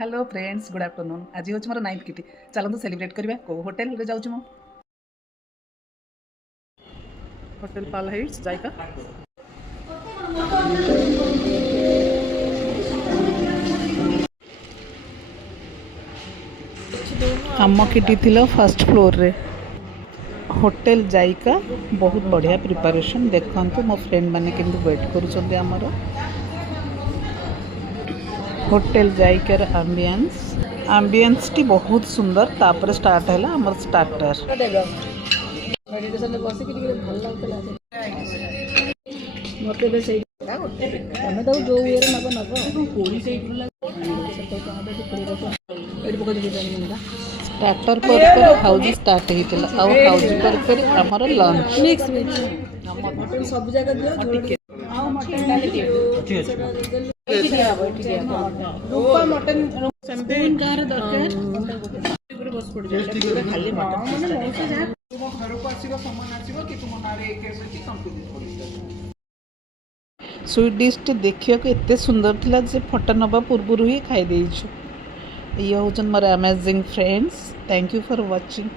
Hello friends good afternoon. आज हूँ मोर night kitty. चलते सेलिब्रेट करवा। कौ होटेल रे जाऊँ मो होटेल पाल हाइट्स जायका। आम किटी थिलो फर्स्ट फ्लोर रे होटेल जायका। बहुत बढ़िया प्रिपरेशन देखंतु मो फ्रेंड माने केमि वेट करूछन्ते हमर होटेल जायकार एम्बियंस टी बहुत सुंदर। तापर स्टार्ट हैला हमर स्टार्टर। मेडिटेशन में बसी कि भल लागतला मते बे सेही तमे तो जो वे रे नब नब कोड़ी से स्टार्टर पर हाउस स्टार्ट हेतिला और हाउस पर हमर लंच मिक्स वेज मटन सब जगह दियो आ मटन डाले दियो ठीक है रूपा मटन स्पून कार दरकार ऊपर बस पड़ जाए खाली मटन माने मौसी जा तुम घर को आसीबो समान आसीबो कि तुम नारे केस अछि कंप्लीट करिस। स्वीट डिश टे देखिया को एते सुंदर थिला जे फोटो नबा पूर्व ही खाई देइछु। ये होचन मोर amazing friends. Thank you for watching.